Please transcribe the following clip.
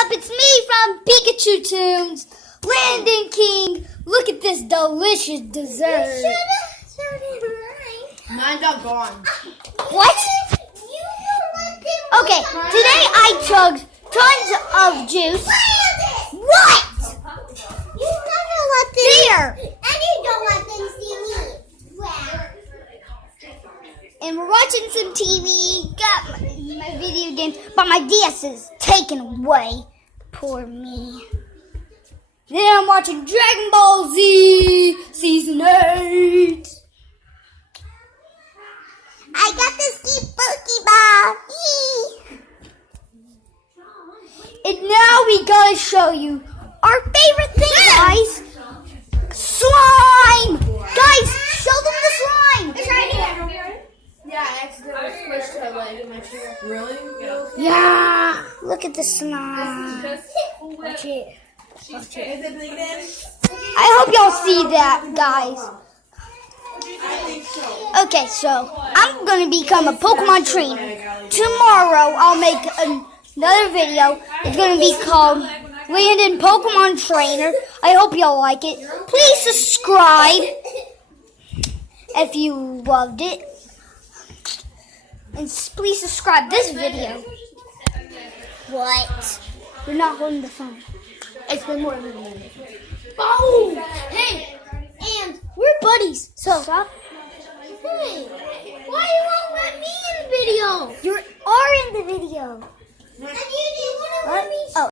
up? It's me from Pikachu Tunes, Landon King. Look at this delicious dessert. Mine's all gone. What? Okay, today I chugged tons of juice. What? You never let them Here. And you don't let them see me. Wow. And we're watching some TV. Got my video games, but my DS is taken away. Poor me. Then I'm watching Dragon Ball Z Season 8. I got the ski Pokeball. And now we gotta show you our favorite thing, guys. Slime! Guys, show them the slime! It's right here. Yeah, I accidentally squished her leg in my chair. Really? Yeah! Look at the slime. Watch it. Is it big then? I hope y'all see that, guys. I think so. Okay, so I'm gonna become a Pokemon trainer. Tomorrow I'll make another video. It's gonna be called Landon Pokemon Trainer. I hope y'all like it. Please subscribe if you loved it. And please subscribe this video. What? You're not holding the phone. It's been more than a minute.